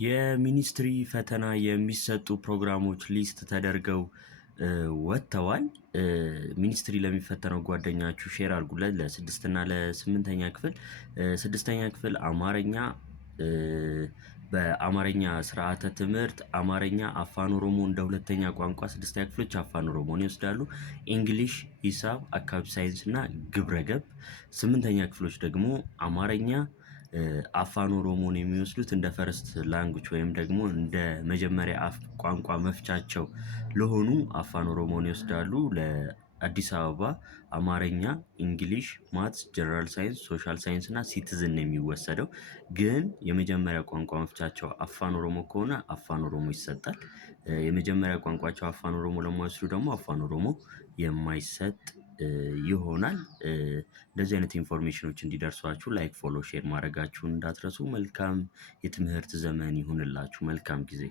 የሚኒስትሪ ፈተና የሚሰጡ ፕሮግራሞች ሊስት ተደርገው ወጥተዋል። ሚኒስትሪ ለሚፈተነው ጓደኛችሁ ሼር አድርጉለት ለ6 እና ለ8ኛ ክፍል። 6ኛ ክፍል አማርኛ በአማርኛ ስርዓተ ትምህርት አማርኛ አፋን ኦሮሞ እንደ ሁለተኛ ቋንቋ 6ኛ ክፍሎች አፋን ኦሮሞን ይወስዳሉ። እንግሊሽ፣ ሂሳብ፣ አካባቢ ሳይንስ እና ግብረገብ። 8ኛ ክፍሎች ደግሞ አማርኛ አፋን ኦሮሞን የሚወስዱት እንደ ፈርስት ላንጉጅ ወይም ደግሞ እንደ መጀመሪያ አፍ ቋንቋ መፍቻቸው ለሆኑ አፋን ኦሮሞን ይወስዳሉ። ለአዲስ አበባ አማርኛ፣ እንግሊሽ፣ ማትስ፣ ጀነራል ሳይንስ፣ ሶሻል ሳይንስ እና ሲቲዝን ነው የሚወሰደው። ግን የመጀመሪያ ቋንቋ መፍቻቸው አፋን ኦሮሞ ከሆነ አፋን ኦሮሞ ይሰጣል። የመጀመሪያ ቋንቋቸው አፋን ኦሮሞ ለማይወስዱ ደግሞ አፋን ኦሮሞ የማይሰጥ ይሆናል። እንደዚህ አይነት ኢንፎርሜሽኖች እንዲደርሷችሁ ላይክ፣ ፎሎ፣ ሼር ማድረጋችሁን እንዳትረሱ። መልካም የትምህርት ዘመን ይሁንላችሁ። መልካም ጊዜ